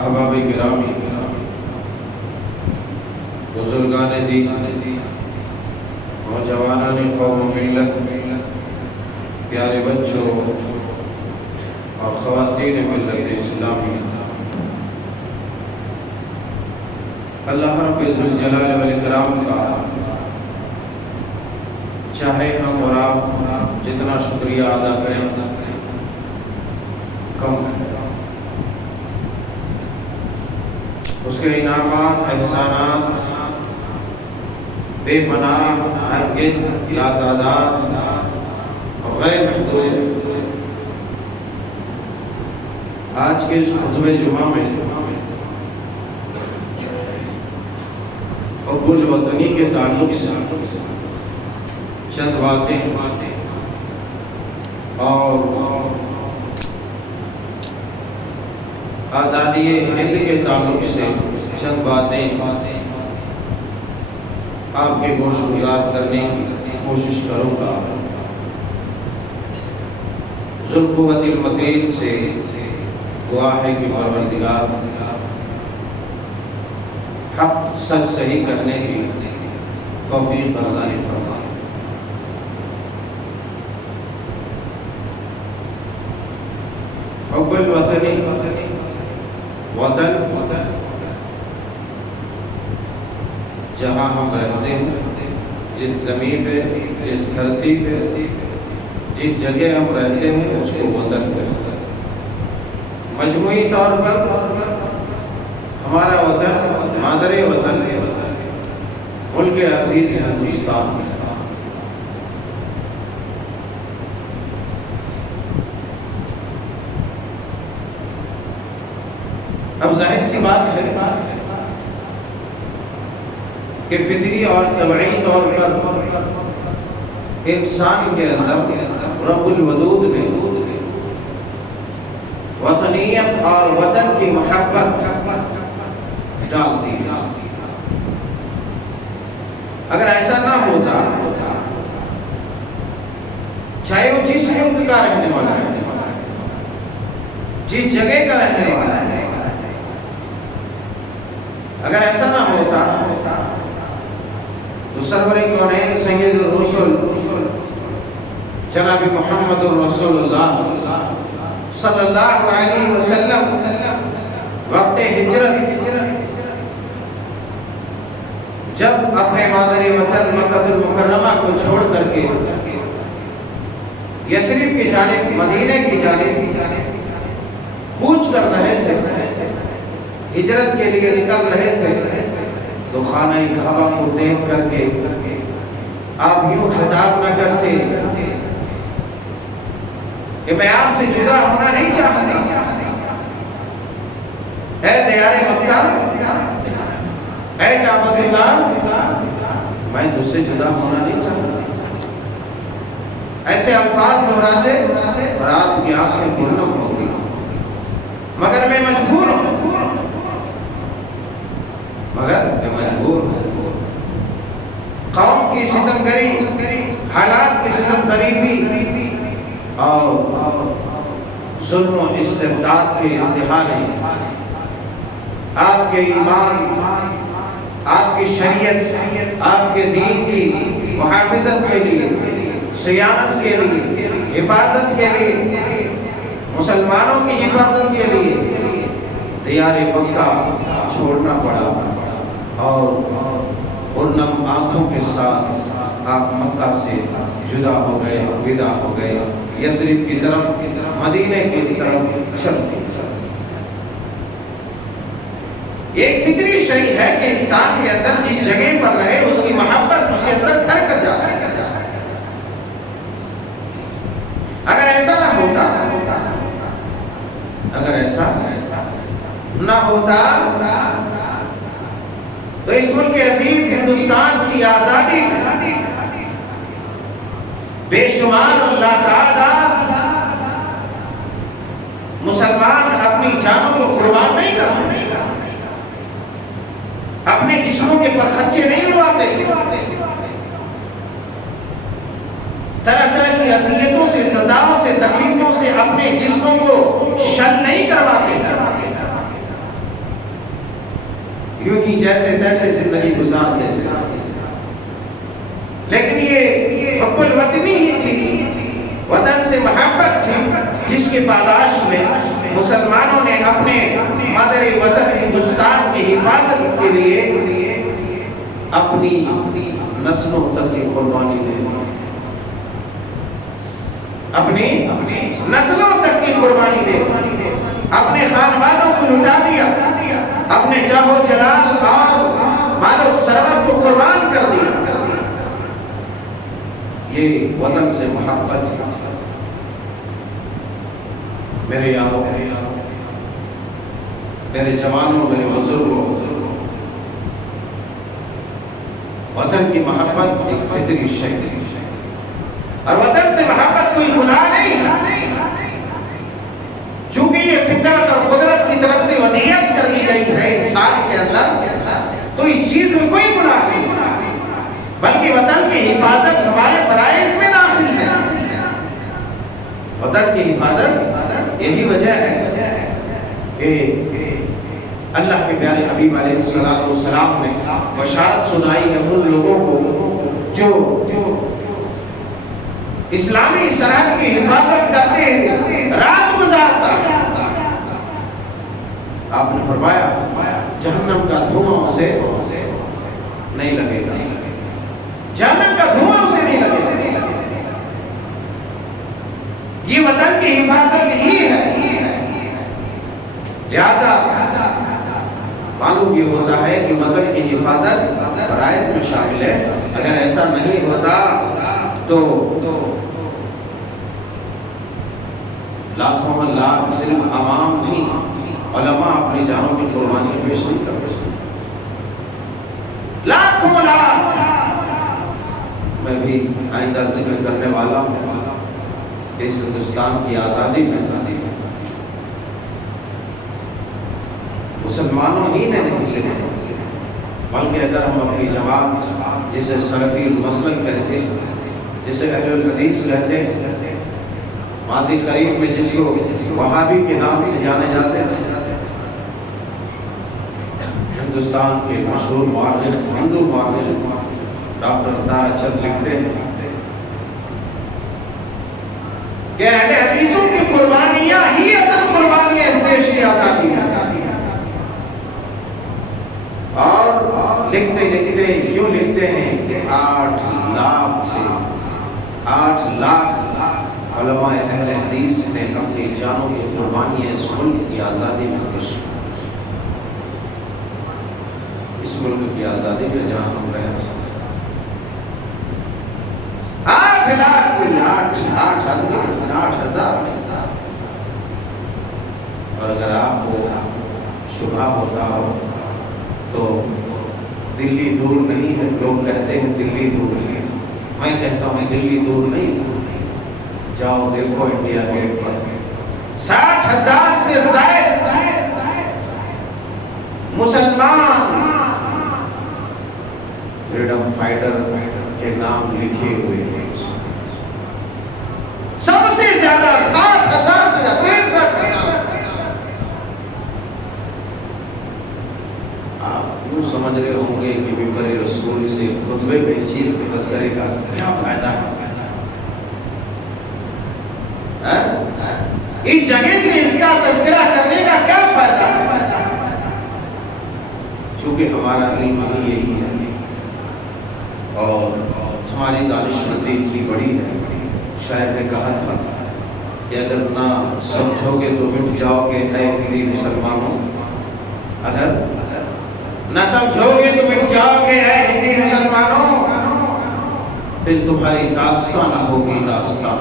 احباب گرامی، بزرگان دین، نوجوانان قوم و ملت، پیارے بچوں اور خواتین ملت اسلامی، اللہ رب ذوالجلال والاکرام کا چاہے ہم اور آپ جتنا شکریہ ادا کریں کم ہے۔ اس کے انعامات، احسانات بے پناہ، ہرگز لاتعداد اور غیر محدود ہے۔ آج کے اس خطبہ جمعہ میں حب الوطنی کے تعلق سے چند باتیں اور آزادی ہند کے تعلق سے چند باتیں آپ کے گوش گزار کرنے کی کوشش کروں گا۔ ذوالقوت المتین سے دعا ہے کہ پروردگار حق سچ صحیح کرنے کی توفیق عطا فرمائے۔ حب الوطنی، وطن جہاں ہم رہتے ہیں، جس زمین پہ، جس دھرتی پہ، جس جگہ ہم رہتے ہیں اس کو وطن کہتے ہیں۔ مجموعی طور پر ہمارا وطن، مادر وطن، ملک عزیز ہندوستان ہے۔ اب ظاہر سی بات ہے کہ فطری اور طبعی طور پر انسان کے اندر رب الودود نے وطنیت اور وطن کی محبت ڈال دی۔ اگر ایسا نہ ہوتا، چاہے وہ جس ملک کا رہنے والا ہے، جس جگہ کا رہنے والا ہے، اگر ایسا نہ ہوتا تو سرور کونین سید الرسل جناب محمد الرسول اللہ صلی اللہ علیہ وسلم وقت ہجرت جب اپنے مادر وطن مکہ المکرمہ کو چھوڑ کر کے یثرب کی جانب، مدینہ کی جانب کوچ کر رہے تھے، ہجرت کے لیے نکل رہے تھے، تو خانہ کعبہ کو دیکھ کر کے آپ یوں خطاب نہ کرتے کہ میں آپ سے جدا ہونا نہیں چاہتا، اے دیار مکہ، اے کعبۃ اللہ، میں تجھ سے جدا ہونا نہیں چاہتا۔ ایسے الفاظ دہراتے اور آپ کی آنکھیں گلم ہوتی، مگر میں مجبور ہوں، قوم کی ستمگری، حالات کی ستم ظریفی اور ظلم و استبداد کے انتہا نے آپ کے ایمان، آپ کی شریعت، آپ کے دین کی محافظت کے لیے، صیانت کے لیے، حفاظت کے لیے، مسلمانوں کی حفاظت کے لیے دیار مکہ چھوڑنا پڑا، اور نم آنکھوں کے ساتھ آپ مکہ سے جدا ہو گئے، ودا ہو گئے، یثرب کی طرف، مدینہ کی طرف چل دیے۔ یہ ایک فطری شیء ہے کہ انسان کے اندر جس جگہ پر رہے اس کی محبت اس کے اندر گھر کر جاتا ہے۔ اگر ایسا نہ ہوتا، اگر ایسا نہ ہوتا تو اس ملک عزیز ہندوستان کی آزادی بے شمار اللہ تعالیٰ مسلمان اپنی جانوں کو قربان نہیں کرتے تھے، اپنے جسموں کے پر خدشے نہیں اڑاتے تھے، طرح طرح کی اذیتوں سے، سزاؤں سے، تکلیفوں سے اپنے جسموں کو شل نہیں کرواتے تھے۔ جیسے تیسے زندگی گزار لیتے تھے، لیکن یہ حب الوطنی ہی تھی، وطن سے محبت تھی، جس کی پاداش میں مسلمانوں نے اپنے مادر وطن ہندوستان کی حفاظت کے لیے اپنی نسلوں تک کی قربانی دے دی، اپنی نسلوں تک کی قربانی دے دی، اپنے خاندانوں کو لٹا دیا، اپنے جاہ و جلال اور مال و ثروت کو قربان کر دیا۔ یہ وطن سے محبت تھی۔ میرے یاروں، میرے جوانوں، میرے بزرگوں، وطن کی محبت ایک فطری شے ہے، اور وطن سے محبت کوئی گناہ نہیں ہے، چونکہ یہ فطرت اور قدرت کی طرف سے ودیعت کر دی گئی ہے انسان کے اندر، تو اس چیز میں کوئی گناہ نہیں ہے، بلکہ وطن کی حفاظت ہمارے فرائض میں داخل ہے۔ وطن کی حفاظت یہی وجہ ہے کہ اللہ کے پیارے حبیب علیہ السلام نے بشارت سنائی ہے ان لوگوں کو جو اسلامی سرحد کی حفاظت کرتے ہیں، رات گزارتا ہے۔ آپ نے فرمایا جہنم کا دھواں اسے نہیں لگے گا، جہنم کا دھواں اسے نہیں لگے گا۔ یہ وطن کی حفاظت ہی ہے، لہذا معلوم یہ ہوتا ہے کہ وطن کی حفاظت فرائض میں شامل ہے۔ اگر ایسا نہیں ہوتا تو لاکھوں لاکھ صرف عوام نہیں، علماء اپنی جانوں کی قربانیاں پیش نہیں کرتے، لاکھوں لاکھ۔ میں بھی آئندہ ذکر کرنے والا ہوں اس ہندوستان کی آزادی میں مسلمانوں ہی نے نہیں صرف، بلکہ اگر ہم اپنی جماعت جسے سلفی المسلک کہتے ہیں، جسے اہل الحدیث کہتے ہیں، ماضی قریب میں جس کو وہابی کے نام سے جانے جاتے تھے، ہندوستان کے مشہور مورخ، ہندو مورخ ڈاکٹر تارا چند لکھتے ہیں کہ اہل حدیثوں کی قربانیاں ہی اصل قربانیاں اس دیش کی آزادی میں، اور لکھتے لکھتے یوں لکھتے ہیں کہ 8 لاکھ سے 8 لاکھ علماء اہل حدیث نے اپنی جانوں کی قربانیاں اس ملک کی آزادی میں پیش کی، اس ملک کی آزادی میں جہاں ہم رہ رہے ہیں۔ 8 لاکھ کوئی 8 ہزار نہیں، اور اگر آپ کو شبہ ہوتا ہو تو دلی دور نہیں ہے، لوگ کہتے ہیں دلی دور ہے، میں کہتا ہوں دلی دور نہیں، جاؤ دیکھو انڈیا گیٹ پر 60,000 سے زائد مسلمان فریڈم فائٹر کے نام لکھے ہوئے ہیں، سب سے زیادہ 60,000 سے زیادہ 63,000۔ آپ یوں سمجھ رہے ہوں گے کہ ممبر رسول سے خطبے میں اس چیز کے تذکرے کا کیا فائدہ ہے؟ اس جگہ سے اس کا تذکرہ کرنے کا کیا فائدہ ہے؟ چونکہ ہمارا علم ہی یہی ہے، اور ہماری دانشمندی اتنی بڑی ہے، شاعر نے کہا تھا کہ اگر نہ سمجھو گے تو مٹ جاؤ گے اے ہندی مسلمانوں، اگر نہ سمجھو گے تو مٹ جاؤ گے اے ہندی مسلمانوں، پھر تمہاری داستان نہ ہوگی داستان،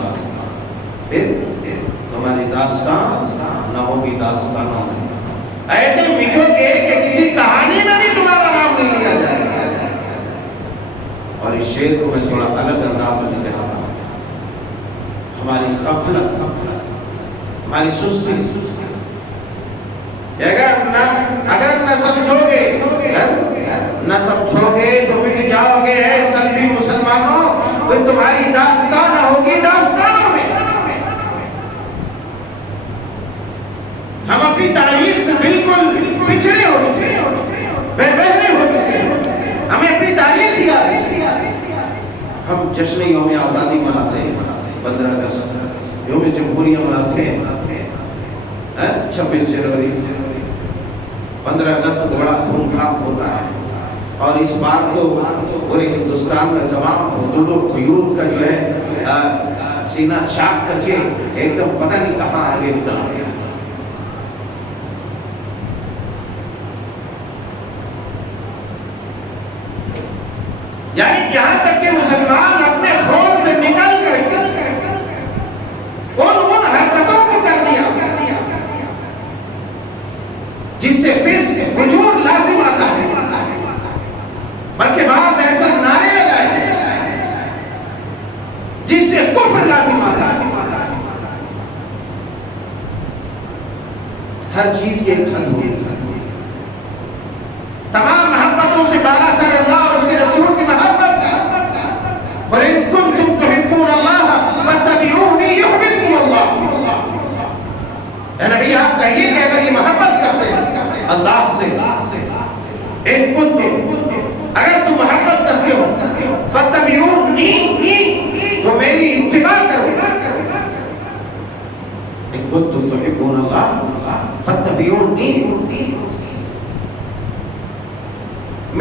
پھر تمہاری داستان نہ ہوگی داستانوں میں، ایسے مٹو گے کہ کسی کہانی میں بھی تمہارا نام نہیں لیا جائے گا۔ اور اس شعر کو میں تھوڑا الگ انداز میں کہا تھا، ہماری غفلت، ہماری سستی، اگر نہ سمجھو گے تو مٹ جاؤ گے اے سلفی مسلمانوں، پھر تمہاری داستان نہ ہوگی داستانوں میں۔ ہم اپنی تاریخ سے بالکل پچھڑے ہو چکے ہیں، بے بہرے یوم آزادی مناتے ہیں 15 اگست، یوم جمہوریہ مناتے ہیں، 26 جنوری، 15 اگست کو بڑا دھوم دھام ہوتا ہے۔ اور اس بار تو پورے ہندوستان میں تمام حدود و قیود کا جو ہے سینہ چاک کر کے ایک دم پتہ نہیں کہاں آگے نکل گیا۔ یعنی یہاں تک کہ مسلمان اپنے خون سے نکل کر کے ان حرکتوں کو کر دیا جس سے فسق فجور لازم آتا ہے، بلکہ بعض ایسے نعرے لگائے جس سے کفر لازم آتا ہے۔ ہر چیز کی ایک حد ہوگی، تمام محبتوں سے بالا کر اللہ اور اس کے رسول کی محبت ہے۔ قُلْ إِن كُنتُمْ تُحِبُّونَ اللَّهَ فَاتَّبِعُونِي يُحْبِبْكُمُ اللَّهُ۔ اے نبی آپ کہیے کہ اگر یہ محبت کرتے ہیں اللہ سے، ان کنتم، اگر تم محبت کرتے ہو، فَاتَّبِعُونِي، تو میری اتباع کرو۔ ان کنتم تحبون اللہ فَاتَّبِعُونِي،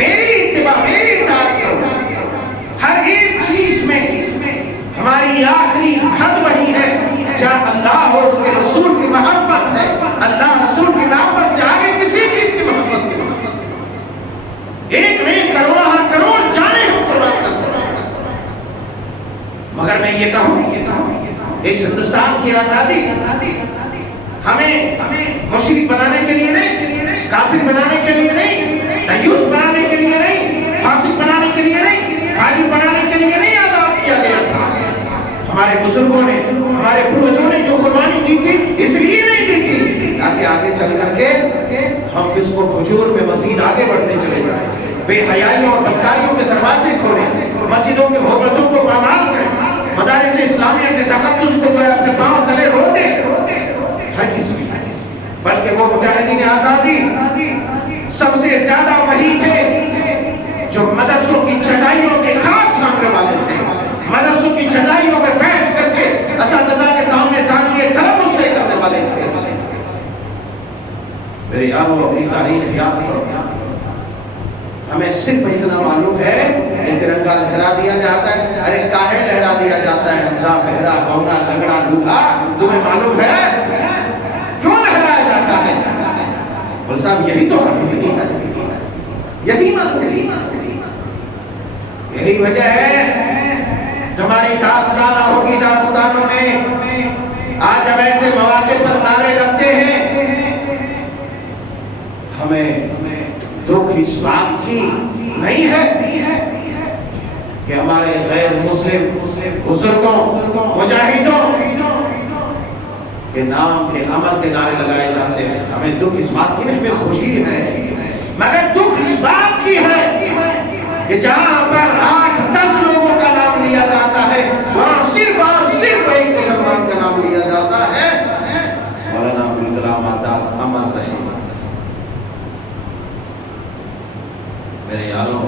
میری اتباع، میری اطاعت کرو۔ ہر ایک چیز میں ہماری آخری حد وہی ہے جہاں اللہ اور اس کے رسول کی محبت ہے۔ اللہ رسول کی محبت سے آگے کسی چیز کی محبت نہیں۔ ایک نہیں کروڑ جانے ہو قربان کر سکتے، مگر میں یہ کہوں اس ہندوستان کی آزادی ہمیں مشرک بنانے کے لیے نہیں، کافر بنانے کے لیے نہیں، دیوس بنانے کے لیے نہیں، فاسق بنانے کے لیے نہیں، فاجر بنانے کے لیے نہیں آزاد کیا گیا تھا۔ ہمارے بزرگوں نے، ہمارے پروجوں نے جو قربانی دی تھی اس لیے نہیں دی تھی تاکہ آگے چل کر کے ہم فسق و فجور میں مزید آگے بڑھتے چلے جائیں، بے حیائیوں اور بدکاریوں کے دروازے کھولیں، مسجدوں کے حرمتوں کو پامال کریں، مدارس اسلامیہ کے تقدس کو جو ہے اپنے پاؤں تلے رو دیں، ہر کسی بھی، بلکہ وہ مجاہدین آزادی سب سے زیادہ وہی تھے جو مدرسوں کی چٹائیوں کے خاک چھاننے والے تھے، مدرسوں کی چٹائیوں میں بیٹھ کر کے اساتذہ کے سامنے جانیے طلب مسئلے کرنے والے تھے۔ میرے یارو اپنی تاریخ یاد کرو، ہمیں صرف اتنا معلوم ہے کہ ترنگا لہرا دیا جاتا ہے، ارے کاہے لہرا دیا جاتا ہے، دا بہرا بونگا لگڑا لوگا، تمہیں معلوم ہے کیوں لہرایا جاتا ہے؟ بول صاحب یہی تو معلوم نہیں ہے، یہی معلوم نہیں، یہی وجہ ہے ہماری داستانہ ہوگی داستانوں میں آج جب ایسے مواقع پر نعرے لگتے ہیں، ہمیں دکھ اس بات کی نہیں ہے کہ ہمارے غیر مسلم بزرگوں مجاہدوں کے نام کے عمل کے نعرے لگائے جاتے ہیں، ہمیں دکھ اس بات کی نہیں، ہمیں خوشی ہے، مگر دکھ اس بات کی ہے کہ جہاں پر 8-10 لوگوں کا نام لیا جاتا ہے وہاں صرف اور صرف ایک مسلمان کا نام لیا جاتا ہے، مولانا ابوالکلام آزاد امر رہے۔ میرے یاروں،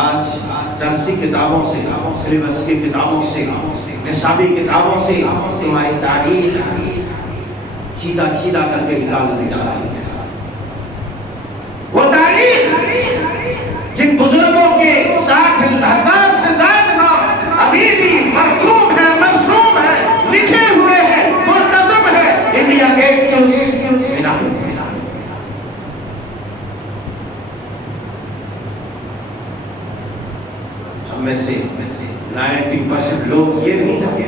آج درسی کتابوں سے، سلیبس کی کتابوں سے، نصابی کتابوں سے تمہاری تاریخ چیدہ چیدہ کر کے نکال دی جا رہی ہے۔ وہ تاریخ جن بزرگوں کے 60,000 سے زیادہ نام ابھی بھی مرجوم ہے، مرسوم ہے، لکھے ہوئے ہیں، منتظم ہے انڈیا گیٹ کے اس مینار میں۔ ہم میں سے 90% لوگ یہ نہیں جانتے،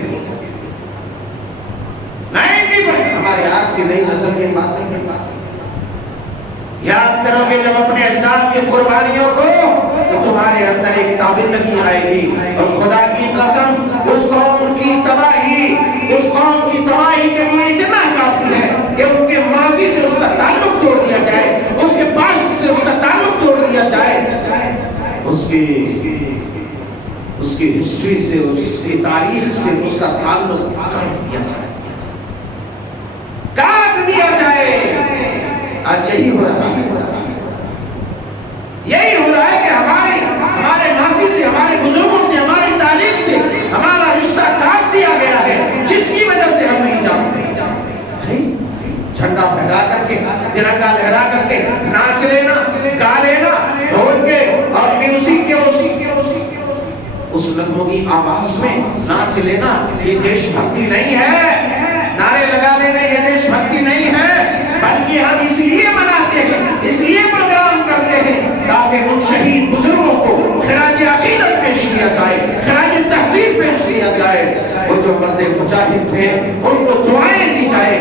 90% ہمارے آج کی نئی نسل کی بات نہیں کرتا۔ یاد کرو گے جب اپنے اجداد کی قربانیوں کو تو تمہارے اندر ایک تابندگی آئے گی، اور خدا کی قسم اس قوم کی تباہی، اس قوم کی تباہی کے لیے اتنا کافی ہے کہ ان کے ماضی سے اس کا تعلق توڑ دیا جائے، اس کے پاسٹ سے اس کا تعلق توڑ دیا جائے، اس کی ہسٹری سے، اس کی تاریخ سے اس کا تعلق کاٹ دیا جائے، کاٹ دیا جائے۔ آج یہی ہو رہا ہے، یہی ہو رہا ہے کہ ہمارے ماضی سے، ہمارے بزرگوں سے، ہمارے جھنڈا پھہرا کر کے، ترنگا لہرا کر کے ناچ لینا، گا لینا، ڈھول کے اور میوزک کے اس نغموں کی آواز میں ناچ لینا، یہ دیش بھکتی نہیں ہے۔ نعرے لگا لینا یہ دیش بھکتی نہیں ہے، بلکہ ہم اس لیے مناتے ہیں، اس لیے پروگرام کرتے ہیں تاکہ ان شہید بزرگوں کو خراج عقیدت پیش کیا جائے، خراج تحسین پیش کیا جائے۔ وہ جو مرد مجاہد تھے ان کو دعائیں دی جائے،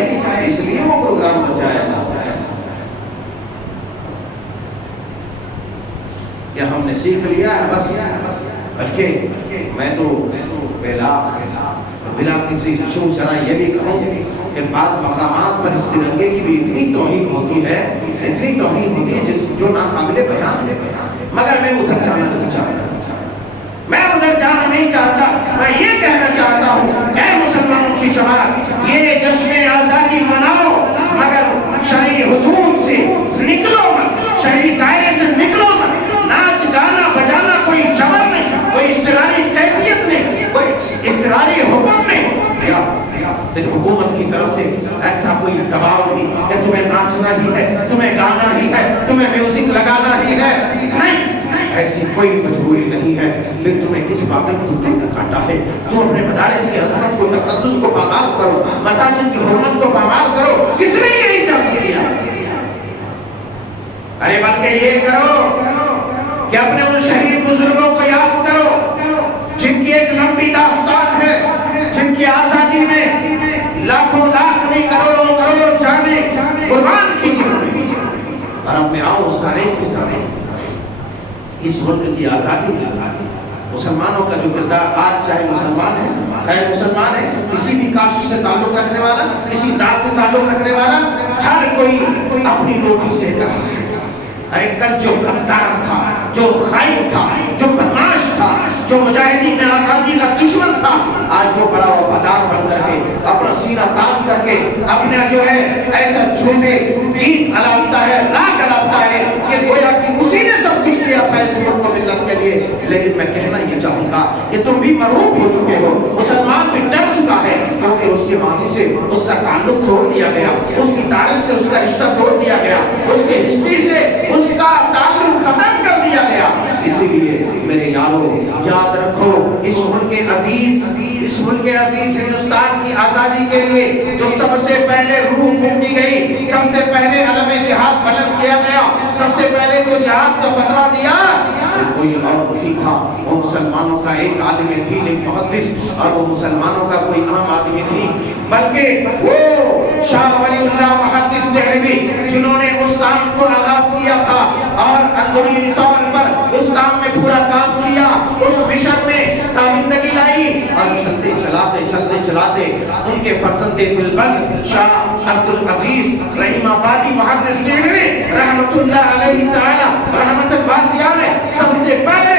اس لیے وہ پروگرام رچایا جاتا ہے۔ کیا ہم نے سیکھ لیا ہے بس؟ بلکہ میں تو بلا کسی شو شرع یہ بھی کہوں کہ بعض مقامات پر اس ترنگے کی بھی اتنی توہین ہوتی ہے، اتنی توہین ہوتی ہے جو ناقابل بیان ہے، مگر میں ادھر جانا نہیں چاہتا، میں ادھر جانا نہیں چاہتا۔ میں یہ کہنا چاہتا ہوں اے مسلمانوں کی جماعت، یہ جشن آزادی مناؤ مگر شرعی حدود سے نکلو مت، شرعی دائرے سے نکلو مت۔ ناچ گانا بجانا کوئی جبر نہیں، کوئی اضطراری کیفیت نہیں، کوئی اضطراری حکم نہیں، یا پھر حکومت کی طرف سے ایسا کوئی دباؤ نہیں کہ تمہیں ناچنا ہی ہے، تمہیں گانا ہی ہے، تمہیں میوزک لگانا ہی ہے۔ نہیں، ایسی کوئی مجبوری نہیں ہے۔ پھر تمہیں کس پاگل کتے کا کاٹا ہے؟ تم اپنے مدارس کی عظمت کو، تقدس کو پامال کرو، مساجد کی حرمت کو پامال کرو۔ کس نے یہ اجازت دیا؟ ارے بلکہ یہ کرو کہ اپنے ان شہید بزرگوں کو یاد کرو جن کی ایک لمبی داستان ہے، جن کی آزادی میں لاکھوں لاکھ نہیں کروڑوں کروڑ جانے قربان کی جنہوں نے۔ اور اب میں آؤں اس تاریخ کی طرف، اس ملک کی آزادی میں مسلمانوں کا جو کردار آج چاہے مسلمان ہے، غیر مسلمان ہے، کسی بھی کاسٹ سے تعلق رکھنے والا، کسی ذات سے تعلق رکھنے والا، ہر کوئی اپنی روٹی سے رہا ہے۔ ارے کل جو غدار تھا، جو خائن تھا، جو بدماش تھا، جو مجاہدین آزادی کا دشمن تھا، آج وہ بڑا وفادار بن کر کے اپنا سینہ تان کر کے اپنا جو ہے ایسا جھوٹے گیت الاپتا ہے، راگ الاپتا ہے کہ گویا کہ اسی نے سب کچھ کیا تھا اس ملک و ملت کے لیے۔ لیکن میں کہنا یہ چاہوں گا کہ تم بھی مرعوب ہو چکے ہو، مسلمان بھی ڈر چکا ہے، کیونکہ اس کے ماضی سے اس کا تعلق توڑ دیا گیا، اس کی تاریخ سے اس کا رشتہ توڑ دیا گیا، اس کے ہسٹری سے اس کا تعلق ختم کر دیا گیا۔ اسی لیے میرے یارو یاد رکھو، اس ملک عزیز ہندوستان کی آزادی کے لیے جو سب سے پہلے روح پھونکی گئی، سب سے پہلے علم جہاد بلند کیا گیا، سب سے پہلے جو جہاد کا فتویٰ دیا وہ کوئی اور نہیں تھا، وہ مسلمانوں کا ایک عالم تھی، ایک محدث، اور وہ مسلمانوں کا کوئی عام آدمی نہیں، بلکہ وہ شاہ ولی اللہ محدث دہلوی، جنہوں نے اس کام کو آغاز کیا تھا اور اندرونی طور پر اس کام میں پورا کام کیا، اس مشن میں تابندگی لائی، اور چلتے چلاتے ان کے فرزند دلبند شاہ عبدالعزیز رحیم آبادی محدث دہلوی رحمت اللہ علیہ تعالی رحمت واسعہ نے سب سے پہلے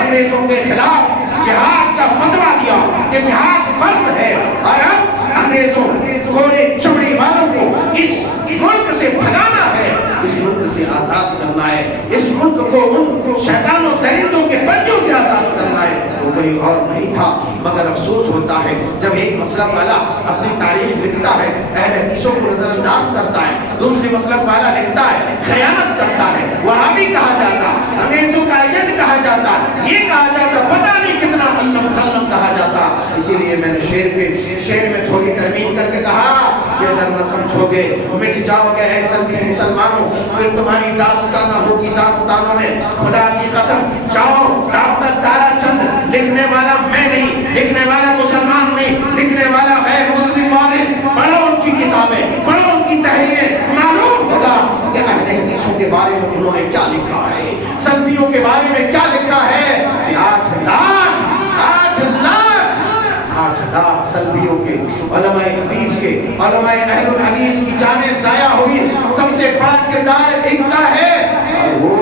انگریزوں کے خلاف جہاد کا فتویٰ دیا کہ جہاد فرض ہے، اور اب انگریزوں گورے چمڑی والوں کو اس ملک سے بھگانا ہے، اس ملک سے آزاد کرنا ہے، اس ملک کو ان شیطان و درندوں کے پنجوں سے آزاد کرنا ہے۔ وہ کوئی اور نہیں تھا، مگر افسوس ہوتا ہے جب ایک مسلک والا اپنی تاریخ لکھتا ہے، اہل حدیثوں کو نظر انداز کرتا ہے، دوسرے مسلک والا لکھتا ہے خیانت کرتا ہے، وہابی کہا جاتا، انگریزوں کا ایجنٹ کہا جاتا، یہ کہا جاتا، پتہ نہیں کتنا علم خلم کہا جاتا۔ اسی لیے میں نے شعر میں تھوڑی ترمیم کر کے کہا کہ اگر نہ سمجھو گے مٹ جاؤ گے اے سلفی مسلمانوں، پھر تمہاری داستانہ ہوگی داستانوں میں، خدا کی قسم جاؤ ڈاکٹر تارا چند لکھنے والا میں نہیں، لکھنے والا مسلمان نہیں، لکھنے والا غیر مسلم والد، پڑھو ان کی کتابیں، پڑھو ان کی تحریریں، معلوم ہوگا کہ اہل حدیثوں کے بارے میں انہوں نے کیا لکھا ہے، سلفیوں کے بارے میں کیا لکھا ہے کہ 8 لاکھ سلفیوں کے، علماء حدیث کے، علماء اہل الحدیث کی جانیں ضائع ہوئی، سب سے بڑا کردار ان کا ہے۔ اور وہ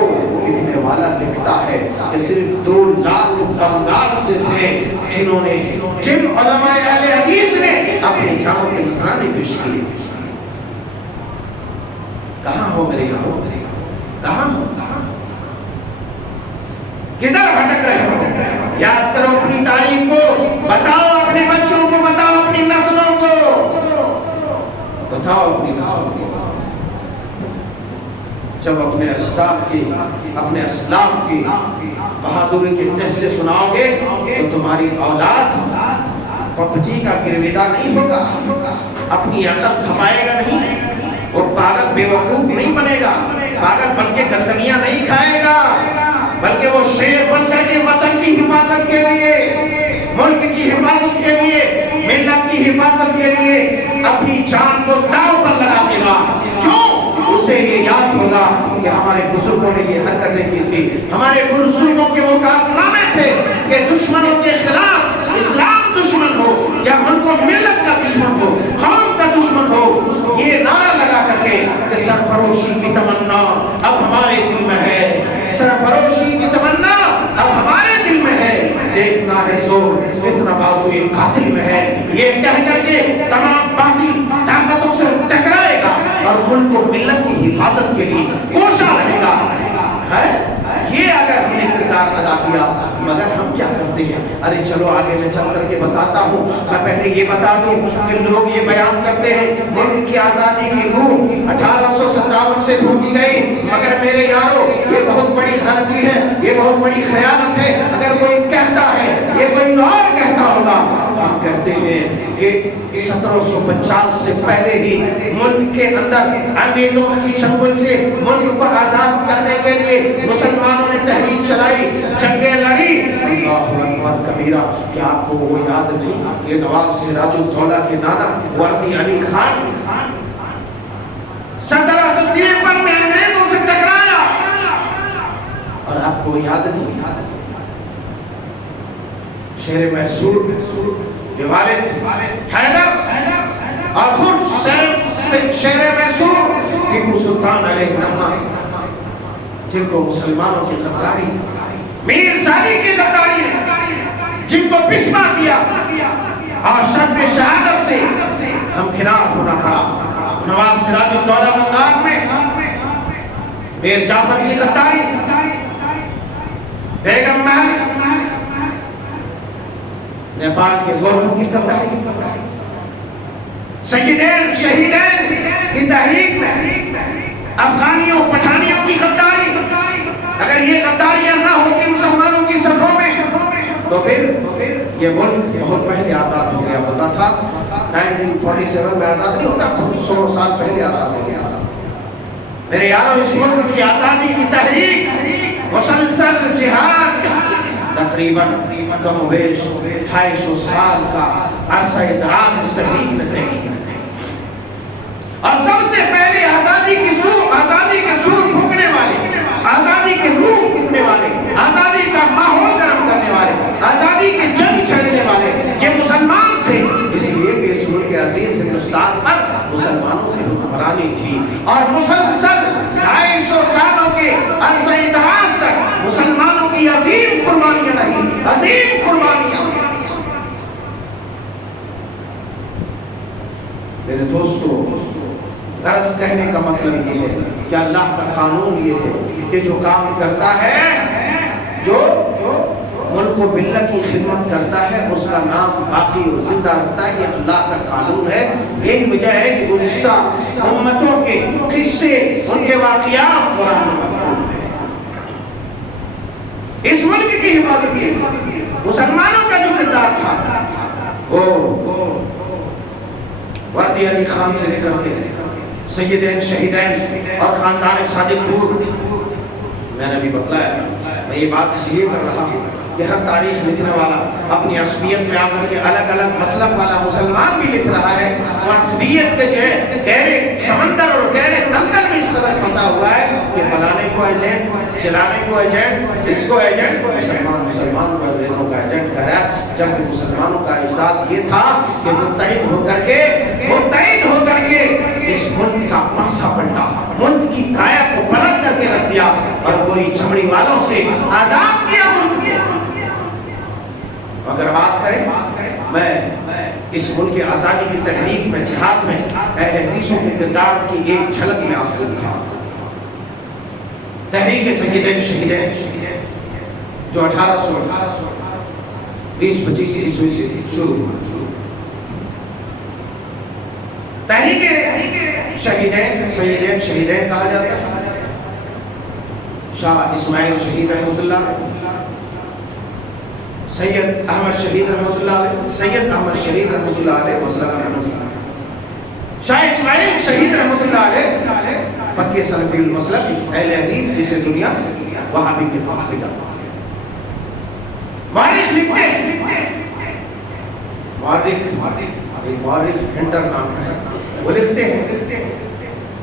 لکھنے والا لکھتا ہے کہ صرف 2 لاکھ بنگال سے تھے جن علماء اہل حدیث نے اپنی جانوں کے نذرانے پیش کیے۔ کہاں ہو میرے یارو، کہاں ہو، کدھر بھٹک رہے ہو؟ یاد کرو اپنی تاریخ کو، بتاؤ اپنے بچوں کو، بتاؤ اپنی نسلوں کو، بتاؤ اپنی نسلوں کو۔ جب اپنے اجداد کی، اپنے اسلاف کی بہادری کے قصے سناؤ گے تو تمہاری اولاد پپجی کا گرویدہ نہیں ہوگا، اپنی عقل کھپائے گا نہیں، وہ پاگل بیوقوف نہیں بنے گا، پاگل بن کے گندگیاں نہیں کھائے گا، بلکہ وہ شیر بن کر کے وطن کی حفاظت کے لیے، ملک کی حفاظت کے لیے، ملت کی حفاظت کے لیے اپنی جان کو داؤ پر لگا دے گا۔ کیوں؟ اسے یہ یاد ہوگا کہ ہمارے بزرگوں نے یہ حرکتیں کی تھی، ہمارے بزرگوں کے وہ کارنامے تھے کہ دشمنوں کے خلاف اسلام دشمن ہو یا ملک و ملت کا دشمن ہو، قوم کا دشمن ہو، یہ نعرہ لگا کر کے کہ سرفروشی کی تمنا اب ہمارے دل میں ہے، سرفروشی کی تمنا اب ہمارے دل میں ہے، دیکھنا ہے زور اتنا بازو یہ قاتل میں ہے، یہ کہہ کر کے تمام باطل طاقتوں سے ٹکرائے گا اور ملک و ملت کی حفاظت کے لیے کوشاں رہے گا۔ یہ اگر ہم نے کردار ادا کیا، مگر ہم کیا کرتے ہیں؟ ارے چلو آگے میں چل کر کے بتاتا ہوں، میں پہلے یہ بتا دوں کہ لوگ یہ بیان کرتے ہیں ملک کی آزادی کی روح 1857 سے ڈھونڈی گئی، مگر میرے یارو یہ بہت بڑی غلطی ہے، یہ بہت بڑی خیانت ہے۔ اگر کوئی کہتا ہے، یہ کوئی اور کہتا ہوگا، ہم کہتے ہیں کہ 1750 سے پہلے ہی ملک کے اندر انگریزوں کی چنگل سے ملک کو آزاد کرنے کے لیے مسلمانوں نے تحریک چلائی، جنگیں لڑی۔ اللہ اکبر کبیرہ، کیا آپ کو وہ یاد نہیں کہ نواب سراج الدولہ کے نانا وردی علی خان 1753 میں انگریزوں سے ٹکرایا، اور آپ کو یاد نہیں شیر محصور کے والد حیدر اور خود شیر محصور ٹیپو سلطان علیہ الرحمہ، جن کو مسلمانوں کی غداری، میر زادی کی غداری نے جن کو پسپا کیا اور شرف شہادت سے ہم کنار ہونا پڑا۔ نواب سراج الدولہ بنگال میں میر جعفر کی غداری، بیگم محل نیپال کے گورنر کی غداری، سیدین شہیدین کی تحریک میں افغانیوں پٹھانیوں کی غداری۔ اگر یہ غداریاں نہ ہوتی مسلمانوں کی صفوں میں تو پھر یہ ملک بہت پہلے آزاد ہو گیا ہوتا تھا۔ 1947 میں آزاد نہیں ہوتا، بہت 100 سال پہلے آزاد ہو گیا تھا۔ میرے یارو، اس ملک کی آزادی کی تحریک مسلسل جہاد تقریباً کم و بیش 250 سال کا عرصہ دراز اس تحریک نے طے کیا، اور سب سے پہلے آزادی کے سور پھونکنے والے، آزادی کے روح پھونکنے والے، آزادی کا ماحول گرم کرنے والے، آزادی کے جنگ چھیڑنے والے یہ مسلمان تھے، اس لیے کہ اس ملک عزیز ہندوستان پر مسلمانوں کی حکمرانی تھی، اور مسلسل 250 سالوں کے عرصہ دراز تک مسلمانوں کی عظیم قربانیاں رہی، عظیم قربانیاں۔ میرے دوستو، غرض کہنے کا مطلب یہ ہے کہ اللہ کا قانون یہ ہے کہ جو کام کرتا ہے، جو ملک و ملت کی خدمت کرتا ہے، اس کا نام باقی اور زندہ رکھتا ہے۔ یہ اللہ کا قانون ہے۔ ایک وجہ ہے کہ گزشتہ امتوں کے قصے، ان کے واقعات قرآن میں مکتوب ہیں۔ اس ملک کی حفاظت کے لیے مسلمانوں کا جو کردار تھا، وہ وردی علی خان سے لے کر کے سیدین شہیدین اور خاندان صادق پور، میں نے بھی بتلایا، میں یہ بات اس لیے کر رہا ہوں کہ ہر تاریخ لکھنے والا اپنی عصبیت میں آ کر کے الگ الگ مسلک والا مسلمان بھی لکھ رہا ہے، وہ عصبیت کے جو ہے گہرے سمندر اور گہرے دلدل میں اس قدر پھنسا ہوا ہے کہ فلانے کو ایجنٹ، چلانے کو ایجنٹ، اس کو ایجنٹ، مسلمان کو انگریزوں کا ایجنٹ کہہ رہا ہے، جبکہ مسلمانوں کا اجداد یہ تھا کہ متحد ہو کر کے اس ملک کا پاسا پلٹا، ملک کی کایا کو پلٹ کر کے رکھ دیا اور گوری چمڑی والوں سے آزاد کیا ملک کو۔ اگر بات کریں، میں اس ملک کی آزادی کی تحریک میں، جہاد میں اہل حدیثوں کے کردار کی ایک جھلک میں آپ کو دکھا۔ تحریک سیدین شہیدین جو 1820-25 عیسوی سے شروع ہوا، تحریک شہیدین کہا جاتا ہے شاہ اسماعیل شہید رحمۃ اللہ علیہ، سید احمد شہید رحمۃ اللہ علیہ، سید احمد شہید رحمۃ اللہ علیہ وسلم رحمۃ اللہ علیہ، شاہ اسماعیل شہید رحمۃ اللہ علیہ پکے سلفی المسلک اہل حدیث جسے دنیا وہابی کے نام سے جانتی ہے۔ مورخ لکھتے ہیں، مورخ ہنٹر نام ہے، وہ لکھتے ہیں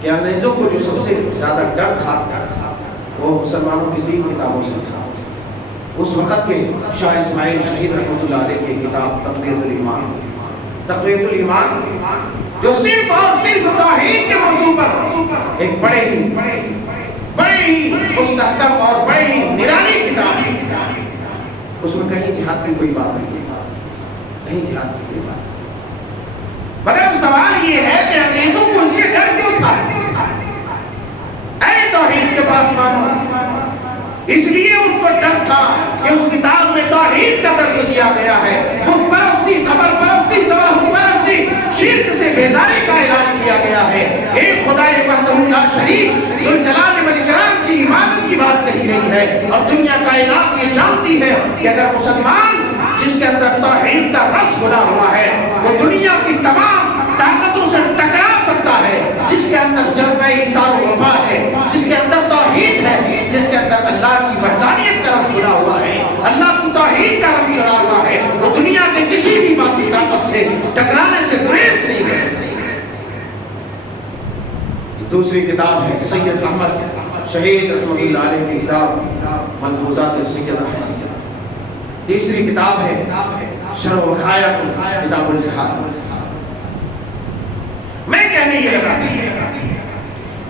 کہ انگریزوں کو جو سب سے زیادہ ڈر تھا وہ مسلمانوں کی دین کتابوں سے تھا۔ اس وقت کے شاہ اسماعیل شہید رحمۃ اللہ علیہ کی کتاب تقویۃ الایمان، تقویۃ الایمان جو صرف اور صرف توحید کے موضوع پر ایک بڑے ہی مستحکم اور بڑے ہی نرالی کتاب ہے، اس میں کہیں جہاد کی کوئی بات نہیں ہے، کہیں جہاد کی کوئی بات نہیں۔ مگر سوال یہ ہے کہ انگریزوں کو ان سے ڈر کیوں تھا؟ اے توحید کے پاسبانوں، اس لیے ان کو ڈر تھا کہ اس کتاب میں توحید کا درس دیا گیا ہے، بت پرستی، قبر پرستی، توہم پرستی، شرک سے بیزاری کا اعلان کیا گیا ہے، ایک خدائے وحدہ لا شریک ذوالجلال والاکرام کی عبادت کی بات کہی گئی ہے، اور دنیا کائنات یہ جانتی ہے کہ اگر مسلمان جس کے اندر توحید کا رس بنا ہوا ہے وہ دنیا کی تمام طاقتوں سے ٹکرا سکتا ہے، جس کے اندر جذبہ ایثار و وفا ہے، جس کے اندر توحید ہے، جس کے اندر اللہ کی وحدانیت کا رس بنا ہوا ہے، اللہ کی توحید کا رنگ چڑھا ہوا ہے، وہ دنیا کے کسی بھی باقی طاقت سے ٹکرانے سے گریز نہیں کرے۔ دوسری کتاب ہے سید احمد شہید رحمۃ اللہ علیہ کی کتاب ملفوظات سید احمد۔ تیسری کتاب ہے شرح وقایہ کی کتاب الجہاد۔ میں کہنے یہ لگا تھا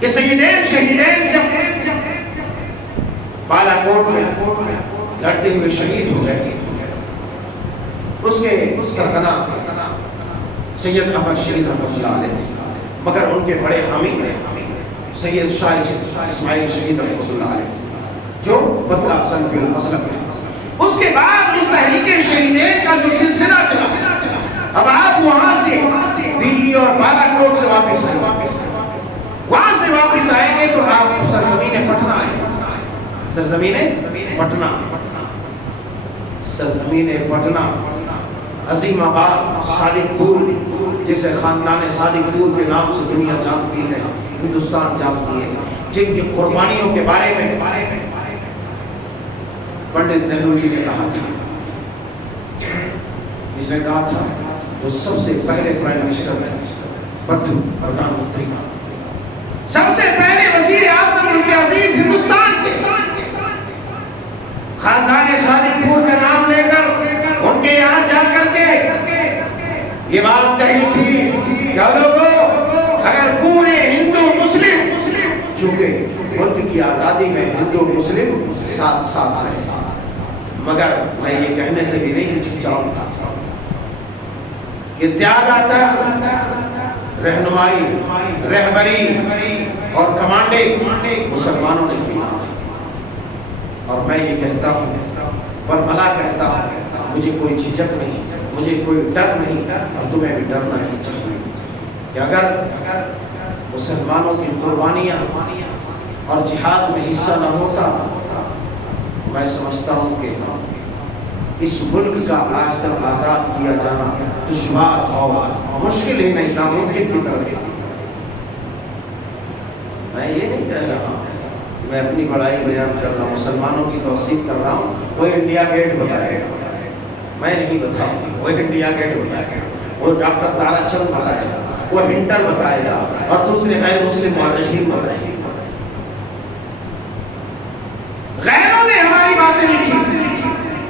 کہ سیدین شہیدین جب بالا کوٹ میں لڑتے ہوئے شہید ہو گئے، اس کے سرغنہ سید احمد شہید رحمۃ اللہ علیہ تھے، مگر ان کے بڑے حامی سید شاہ اسماعیل شہید رحمۃ اللہ علیہ جو مکہ سلفی المسلک تھے۔ اس کے بعد اس تحریک شہیدین کا جو سلسلہ چلا، اب آپ وہاں سے دلی اور بالا کوٹ سے واپس آئیں، وہاں سے واپس آئیں گے تو آپ سرزمین پٹنہ آئیں گے، سرزمین پٹنہ، سرزمین پٹنہ، عظیم آباد، صادق پور، جسے خاندان صادق پور کے نام سے دنیا جانتی ہے، ہندوستان جانتی ہے، جن کی قربانیوں کے بارے میں پنڈت نہرو جی نے کہا تھا، اس نے کہا تھا وہ سب سے پہلے پرائم منسٹر تھے، پردھان منتری کا، سب سے پہلے وزیر اعظم ملک عزیز ہندوستان کے، خاندان صادق پور کا نام لے کر ان کے یہاں جا کر کے یہ بات کہی تھی کہ لوگوں اگر پورے ہندو مسلم، چونکہ ملک کی آزادی میں ہندو مسلم ساتھ ساتھ رہے، مگر میں یہ کہنے سے بھی نہیں ہچکچاؤں گا کہ زیادہ تر رہنمائی، رہبری اور کمانڈنگ مسلمانوں نے کی، اور میں یہ کہتا ہوں برملا کہتا ہوں، مجھے کوئی جھجک نہیں، مجھے کوئی ڈر نہیں، اور تمہیں بھی ڈرنا نہیں چاہیے کہ اگر مسلمانوں کی قربانیاں اور جہاد میں حصہ نہ ہوتا، میں سمجھتا ہوں کہ اس ملک کا آج تک آزاد کیا جانا دشوار اور مشکل ہی نہیں، ناممکن کی طرف۔ میں یہ نہیں کہہ رہا میں اپنی بڑائی بیان کر رہا ہوں، مسلمانوں کی توصیف کر رہا ہوں، وہ انڈیا گیٹ بتائے گا، میں نہیں بتاؤں گا، وہ انڈیا گیٹ بتائے گا، وہ ڈاکٹر تارا چند بتائے گا، وہ ہنٹر بتائے گا، اور دوسرے غیر مسلم مورخین بتائیں گے۔ غیروں نے ہماری باتیں لکھی،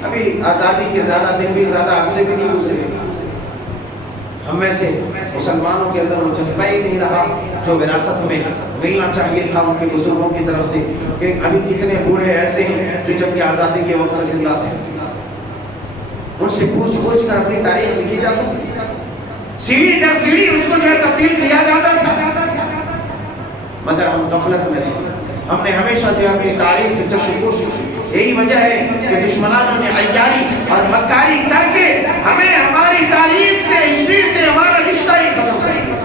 ابھی آزادی کے زیادہ دن بھی، زیادہ عرصے بھی نہیں گزرے، ہم میں سے مسلمانوں کے اندر وہ جذبہ ہی نہیں رہا جو وراثت میں ملنا چاہیے تھا ان کے بزرگوں کی طرف سے، کہ ابھی کتنے بوڑھے ایسے ہیں جو جب کہ آزادی کے وقت زندہ تھے، ان سے پوچھ کر اپنی تاریخ لکھی جا سکتی، سیڑھی در سیڑھی اس کو جو ہے تبدیل کیا جاتا تھا، مگر ہم غفلت میں رہے، ہم نے ہمیشہ جو ہے اپنی تاریخ سے چشمپوش کی۔ یہی وجہ ہے کہ دشمنانوں نے عیاری اور مکاری کر کے ہمیں ہماری تاریخ سے، ہسٹری سے ہمارا رشتہ ہی ختم کر دیا۔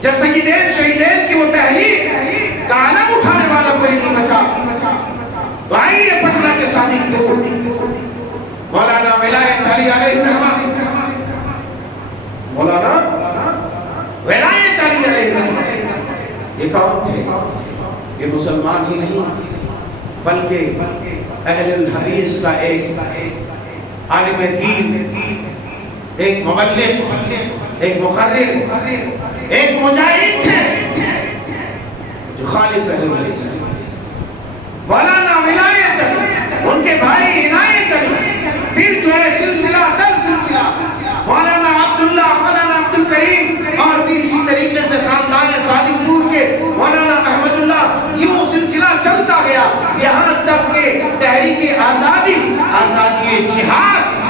جب سیدین شہیدین کی وہ تحریک کا علم اٹھانے والا کوئی نہیں بچا، علی علیہ الرحمہ، مولانا ولایت علی علیہ الرحمہ، یہ کون تھے؟ یہ مسلمان ہی نہیں بلکہ اہل الحدیث کا ایک عالم دین، ایک مبلغ، ایک مقرر، ایک مجاہد تھے جو خالص اہل الحدیث تھے۔ مولانا ولایت علی، ان کے بھائی عنایت علی، پھر جو ہے سلسلہ در سلسلہ مولانا عبداللہ، مولانا عبدالکریم، اور پھر اسی طریقے سے خاندان صادق پور کے مولانا احمد اللہ، یوں سلسلہ چلتا گیا یہاں تک کہ تحریک آزادی، آزادی جہاد،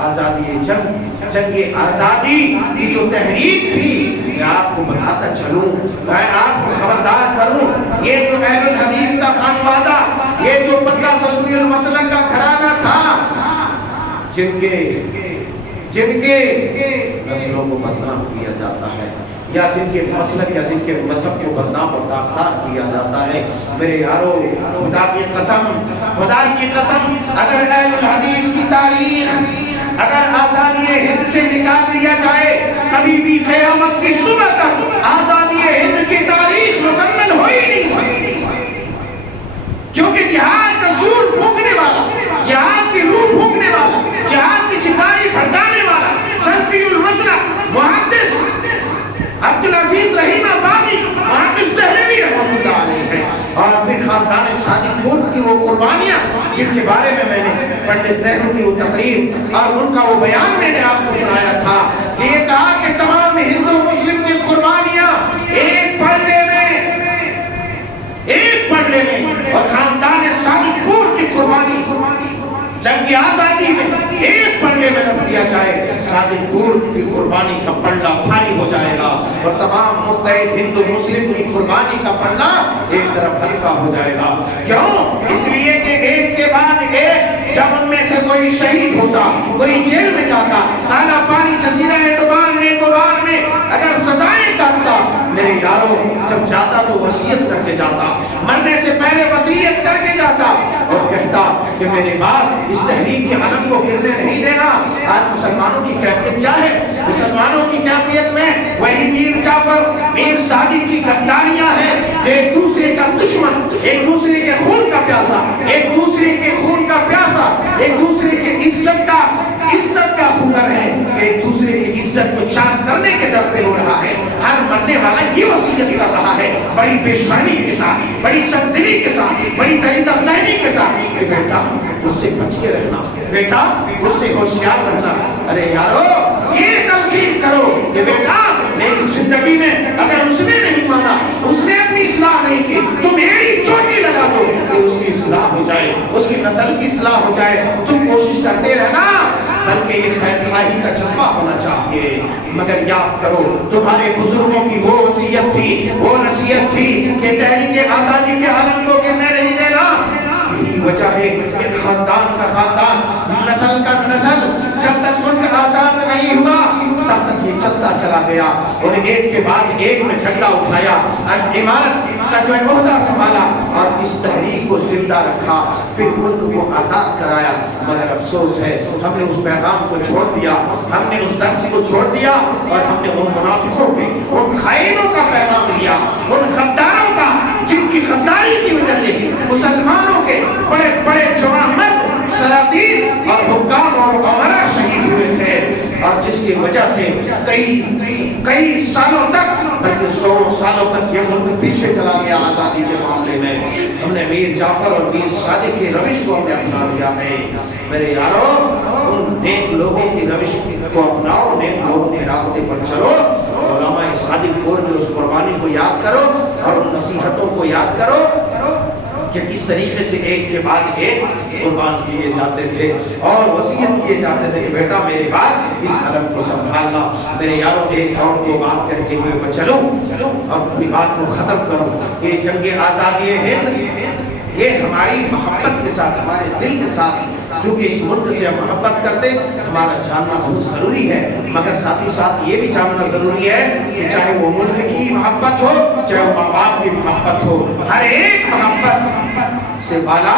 آزادی جنگ آزادی کی جو تحریک تھی، میں آپ کو بتاتا چلوں، میں آپ کو خبردار کروں، یہ جو اہل الحدیث کا خانوادہ، یہ جو پتہ سلفی المسلک کا گھرانہ تھا، جن کے نسلوں کو بدنام کیا جاتا ہے، یا جن کے مسلک یا جن کے مذہب کو بدنام اور داغدار کیا جاتا ہے، میرے یارو خدا کی قسم، اگر اہل الحدیث کی تاریخ اگر آزادی ہند سے نکال دیا جائے، کبھی بھی قیامت کی صبح تک آزادی ہند کی تاریخ مکمل ہو ہی نہیں سکتی، کیونکہ جہاد کا سور پھونکنے والا، جہاد کی روح پھونکنے والا، جہاد کی چنگاری بھڑکانے والا سلفی المسلک محدث عبدالعزیز رحیم آبادی، محدث دہلوی رحمۃ اللہ علیہ ہے، اور پھر خاندان صادق پور کی وہ قربانیاں جن کے بارے میں نے پنڈت نہرو کی وہ تقریر اور ان کا وہ بیان میں نے آپ کو سنایا تھا کہ یہ کہا کہ تمام ہندو مسلم کی قربانیاں ایک پڑھنے میں اور خاندان صادق پور کی قربانی جنگ آزادی میں ایک پڑھنے میں رکھ دیا جائے، صادق پور کی قربانی کا پلڑا بھاری ہو جائے گا اور تمام متحد ہندو مسلم کی قربانی کا پلڑا ایک طرف ہلکا ہو جائے گا۔ کیوں؟ اس لیے کہ ایک کے بعد ایک جب ان میں سے کوئی شہید ہوتا، کوئی جیل میں جاتا، تالا پانی جزیرہ ڈوبان نیکوبار میں اگر سزائیں کاٹتا، میرے یارو جب جاتا تو وصیت کر کے جاتا، مرنے سے پہلے وصیت کر کے جاتا اور کہتا کہ میرے بعد اس تحریک کے علم کو گرنے نہیں دینا۔ آج مسلمانوں کی کیفیت کیا ہے؟ مسلمانوں کی کیفیت میں وہی میر جعفر، میر صادق کی غداریاں ہیں جو ایک دوسرے کا دشمن، ایک دوسرے کے خون کا پیاسا، ایک دوسرے کے خون کا پیاسا، ایک دوسرے کے عزت کا خونر ہے کہ ایک دوسرے کی عزت کو چاک کرنے کے در پہ ہو رہا ہے۔ ہر مرنے والا یہ وصیت کر رہا ہے بڑی بے شرمی کے ساتھ، بڑی سخت دلی کے ساتھ، بڑی دریدہ ذہنی کے ساتھ کہ بیٹا اس سے بچ کے رہنا، بیٹا اس سے ہوشیار رہنا۔ ارے یارو یہ تلقین کرو کہ بیٹا میری زندگی میں اگر اس نے نہیں مانا، اس نے اپنی اصلاح نہیں کی تو میری چوٹی لگا دو کہ اس کی اصلاح ہو جائے، اس کی نسل کی اصلاح ہو جائے۔ تم کوشش کرتے رہنا، بلکہ یہ خیر خواہی کا جذبہ ہونا چاہیے، مگر یاد کرو تمہارے بزرگوں کی وہ وصیت تھی، وہ نصیحت تھی کہ تحریک آزادی کے عالم کو گرنے نہیں دینا۔ یہی وجہ ہے کہ خاندان کا خاندان، نسل کا نسل، جب تک ملک آزاد نہیں ہوا تب تک یہ چلتا چلا گیا اور ایک کے بعد ایک میں جھنڈا اٹھایا، امارت کا جو عہدہ سنبھالا اور اس تحریک کو زندہ رکھا، پھر ملک کو آزاد کرایا۔ مگر افسوس ہے ہم نے اس پیغام کو چھوڑ دیا، ہم نے اس درس کو چھوڑ دیا اور ہم نے ان منافقوں کے، ان خائنوں کا پیغام لیا، ان غداروں کا جن کی غداری کی وجہ سے مسلمانوں کے بڑے بڑے جوان مرد، سلاطین اور حکام اور امراء شہید ہوئے تھے، اور جس کی وجہ سے کئی سالوں تک بلکہ 100 سالوں تک یہ ملک پیچھے چلا گیا آزادی کے معاملے میں۔ ہم نے میر جعفر اور میر صادق کی روش کو ہم نے اپنا لیا ہے۔ میرے یارو ان نیک لوگوں کی روش کو اپناؤ، نیک لوگوں کے راستے پر چلو، علماء صادق پور کی اس قربانی کو یاد کرو اور ان نصیحتوں کو یاد کرو کہ کس طریقے سے ایک کے بعد ایک قربان کیے جاتے تھے اور وصیت کیے جاتے تھے کہ بیٹا میرے بعد اس علم کو سنبھالنا۔ میرے یارو ایک اور کو بات کہتے ہوئے میں چلوں اور اپنی بات کو ختم کروں کہ جنگ آزادی ہند یہ ہماری محبت کے ساتھ، ہمارے دل کے ساتھ، چونکہ اس ملک سے ہم محبت کرتے، ہمارا جاننا بہت ضروری ہے، مگر ساتھ ہی ساتھ یہ بھی جاننا ضروری ہے کہ چاہے وہ ملک کی محبت ہو، چاہے وہ ماں باپ کی محبت ہو، ہر ایک محبت سے بالا،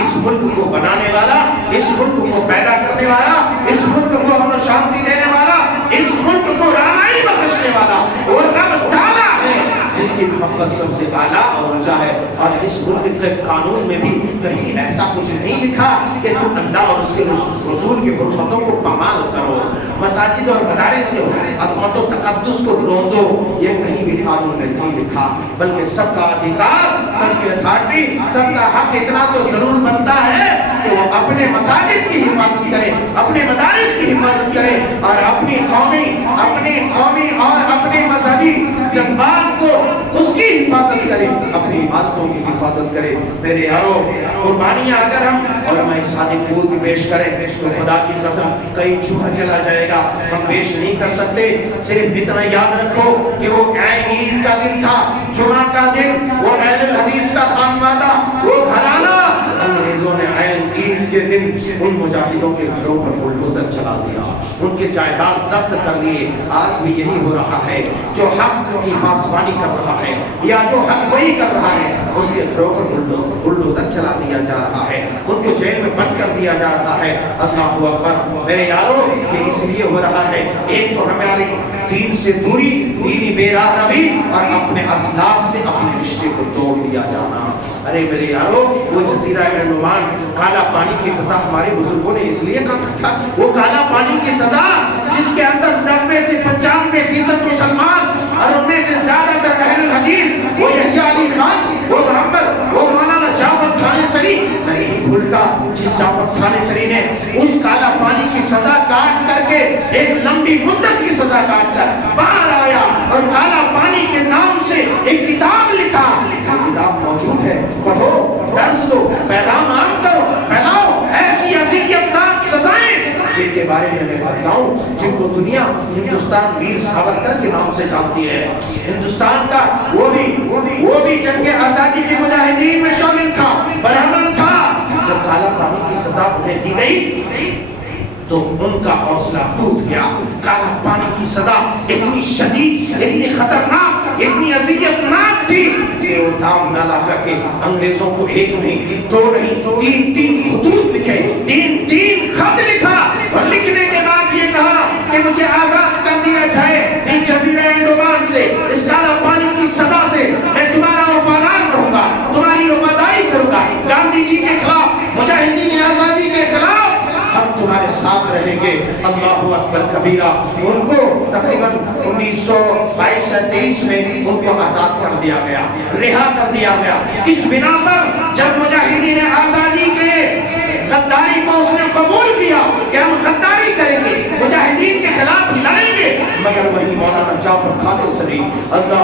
اس ملک کو بنانے والا، اس ملک کو پیدا کرنے والا، اس ملک کو امن و شانتی دینے والا، اس ملک کو رہنمائی بخشنے والا وہ رب تعالیٰ ہے جس کی محبت سب سے بالا اور اونچا ہے۔ اور اس ملک کے قانون میں بھی کہیں ایسا کچھ نہیں لکھا کہ تم اللہ اور اس کے رسول کی حرمتوں کو پامال کرو، مساجد اور مدارس کے عظمت و تقدس کو روندو، یہ کہیں بھی قانون میں نہیں لکھا، بلکہ سب کا ادھیکار، سب کی اتھارٹی، سب کا حق اتنا تو ضرور بنتا ہے کہ وہ اپنے مساجد کی حفاظت کرے، اپنے مدارس کی حفاظت کرے اور اپنی قومی اور اپنے مذہبی جذبات کو اس کی حفاظت کرے، اپنی عادتوں کی حفاظت کرے۔ میرے یارو، قربانیاں اگر ہم علماء صادق پور کی پیش کریں تو خدا کی قسم کئی جمعہ چلا جائے گا، ہم پیش نہیں کر سکتے۔ صرف اتنا یاد رکھو کہ وہ عین عید کا دن تھا، جمعہ کا دن، وہ اہل الحدیث کا خانوادہ، وہ گھرانہ، انگریزوں نے عین عید کے دن ان مجاہدوں کے گھروں پر بلڈوزر چلا دیا، ان کے جائیداد ضبط کر لیے۔ آج بھی یہی ہو رہا ہے، جو حق کی پاسبانی کر رہا ہے یا جو حق وہی کر رہا ہے اس کے گھروں پر بلڈوزر چلا دیا جا رہا ہے، ان کو جیل میں بند کر دیا جا رہا ہے۔ اللہ اکبر۔ میرے یارو، یہ اس لیے ہو رہا ہے، ایک تو ہماری دین سے دوری، دینی بے راہ روی اور اپنے اسلاف سے اپنے رشتے کو توڑ دیا جانا۔ ارے میرے یارو، وہ جزیرہ عمان، کالا پانی کی سزا ہمارے بزرگوں نے اس لیے کہا تھا، وہ کالا پانی کی سزا جس کے اندر 90 سے 95% مسلمان اور ان میں سے زیادہ تر اہل الحدیث، وہ یحییٰ علی خان، وہ محمد، وہ مولانا جعفر تھانیسری، میں نہیں بھولتا جس جعفر تھانیسری نے اس کالا پانی کی سزا کاٹ کر کے ایک لمبی مدت کی سزا کاٹ کر باہر آیا اور کالا پانی کے نام سے ایک کتاب لکھا۔ وہ کتاب موجود ہے، پڑھو، درس دو، پیغام عام کرو، پھیلاؤ ایسی اذیتناک سزائیں جن کے بارے میں میں بتلاؤں، جن کو دنیا ہندوستان ویر ساورکر کے نام سے جانتی ہے۔ ہندوستان کا وہ بھی جنگ آزادی کے مجاہدین میں شامل تھا، برہمن تھا۔ جب کالا پانی کی سزا انہیں دی گئی تو ان کا حوصلہ ٹوٹ گیا۔ کالا پانی کی سزا اتنی شدید، اتنی خطرناک، اتنی اذیتناک تھی کہ وہ دام نہ لا کر کے انگریزوں کو ایک نہیں، دو نہیں، تین خطوط لکھے، تین خط لکھا اور لکھنے کے بعد یہ کہا کہ مجھے آزاد کر دیا جائے اس جزیرہ عمان سے، اس کالا پانی کی سزا سے میں تمہارا وفادار رہوں گا، تمہاری وفاداری کروں گا، گاندھی جی کے خلاف، مجاہدین آزادی کے خلاف ہم تمہارے ساتھ رہیں گے۔ اللہ اکبر کبیرہ۔ ان کو تقریباً 1922-23 میں ان کو آزاد کر دیا گیا، رہا کر دیا گیا۔ کس بنا پر؟ جب مجاہدین آزادی کے غداری کو اس نے قبول کیا کہ ہم غداری کریں گے، مجاہدین کے خلاف لڑیں گے، مگر وہی مولانا جعفر تھانیسری، اللہ،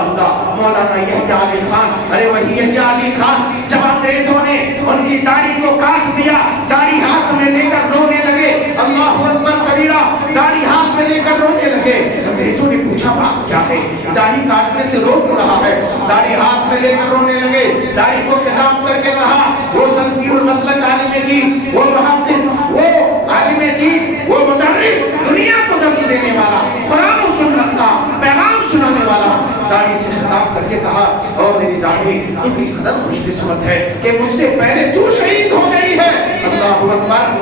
مولانا یحییٰ علی خان، ارے وہی یحییٰ علی خان، جب انگریزوں نے ان کی داڑھی کو کاٹ دیا، داڑھی ہاتھ میں لے کر رونے لگے، اللہ اکبر کبیرہ، داڑھی ہاتھ میں لے کر رونے لگے۔ انگریزوں نے پوچھا بات کیا ہے، داڑھی کاٹنے سے رو کیوں رہا ہے؟ داڑھی ہاتھ میں لے کر رونے لگے، داڑھی کو خطاب کر کے کہا، وہ سلفی المسلک عالم دین، وہ محقق، وہ عالم دین، وہ مدرس، دنیا کو درس دینے والا، قرآن و سنت کا پیغام سنانے والا، داڑھی سے خطاب کر کے کہا، اور میری داڑھی تم اس قدر خوش قسمت ہے کہ مجھ سے پہلے تو شہید ہو گئی ہے۔ اللہ اکبر۔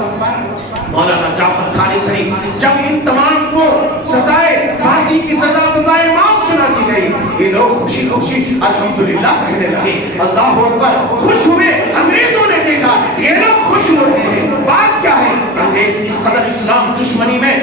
مولانا جعفر تھانیسری، جب ان تمام کو سزائے پھانسی کی سزا، سزائے موت سنا دی گئی، یہ لوگ خوشی خوشی الحمدللہ کہنے لگے۔ اللہ اکبر، خوش ہوئے۔ انگریزوں نے دیکھا یہ لوگ خوش ہو رہے ہیں، بات کیا ہے؟ انگریز اس قدر اسلام دشمنی میں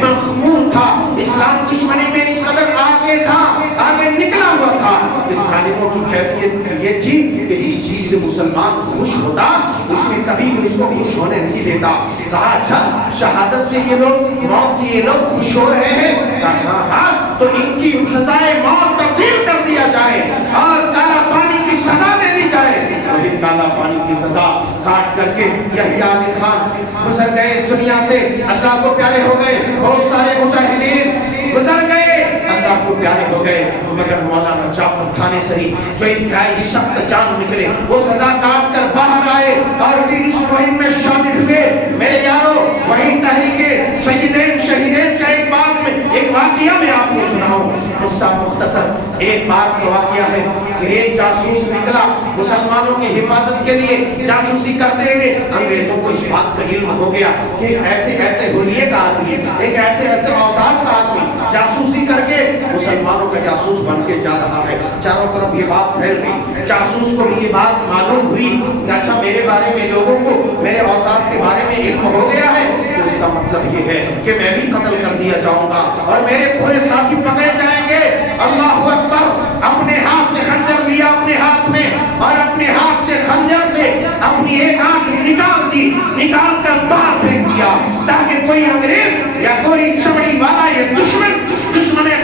مغمور تھا، اسلام دشمنی میں اس قدر آگے تھا، آگے نکلا ہوا تھا کہ ظالموں کی کیفیت یہ تھی کہ جس چیز سے مسلمان خوش ہوتا اس میں کبھی بھی اس کو خوش ہونے نہیں دیتا۔ کہا اچھا، شہادت سے یہ لوگ، موت سے یہ لوگ خوش ہو رہے ہیں؟ کہا ہاں، تو ان کی سزائے موت تبدیل کر دیا جائے اور کالا پانی کی سزا دے دی جائے۔ وہی کالا پانی کی سزا کاٹ کر کے یحییٰ علی خان گزر گئے اس دنیا سے، اللہ کو پیارے ہو گئے۔ بہت سارے مجاہدین گزر گئے، اللہ کو پیارے ہو گئے، مگر مولانا جعفر تھانیسری جو انتہائی سخت جان نکلے، وہ سزا کاٹ کر باہر آئے اور پھر اس مہم میں شامل ہوئے۔ میرے یارو، وہی تحریک سیدین شہیدین کا ایک واقعہ میں آپ کو سناؤں، قصہ مختصر۔ ایک بار کا واقعہ ہے کہ ایک جاسوس نکلا مسلمانوں کی حفاظت کے لیے جاسوسی کرتے ہوئے انگریزوں کو اس بات کا علم ہو گیا کہ ایک ایسے حلیے کا آدمی، ایک ایسے اوصاف کا آدمی جاسوسی کر کے مسلمانوں کا جاسوس بن کے جا رہا ہے۔ چاروں طرف یہ بات پھیل گئی، جاسوس کو بھی یہ بات معلوم ہوئی کہ اچھا میرے بارے میں لوگوں کو میرے اوصاف کے بارے میں علم ہو گیا ہے، تو اس کا مطلب یہ ہے کہ میں بھی قتل کر دیا جاؤں گا اور میرے پورے ساتھی پکڑے جائیں گے۔ اللہ اکبر! اپنے ہاتھ سے خنجر لیا اپنے ہاتھ میں اور اپنے ہاتھ سے خنجر سے اپنی ایک آنکھ نکال دی، نکال کر باہر پھینک دیا تاکہ کوئی انگریز یا کوئی چمڑی والا یا دشمن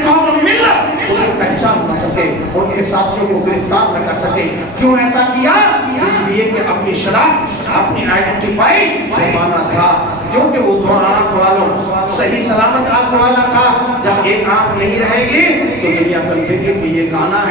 قوم و ملت اسے پہچان نہ سکے، ان کے ساتھیوں کو گرفتار نہ کر سکے۔ کیوں ایسا کیا؟ اس لیے کہ اپنی شناخت، اپنی آئیڈینٹیفائی چھپانا تھا، کیونکہ وہ دو آنکھ والوں صحیح سلامت آنکھ والا تھا۔ جب ایک آنکھ نہیں رہے گی تو دنیا سمجھے گی کہ یہ کانا ہے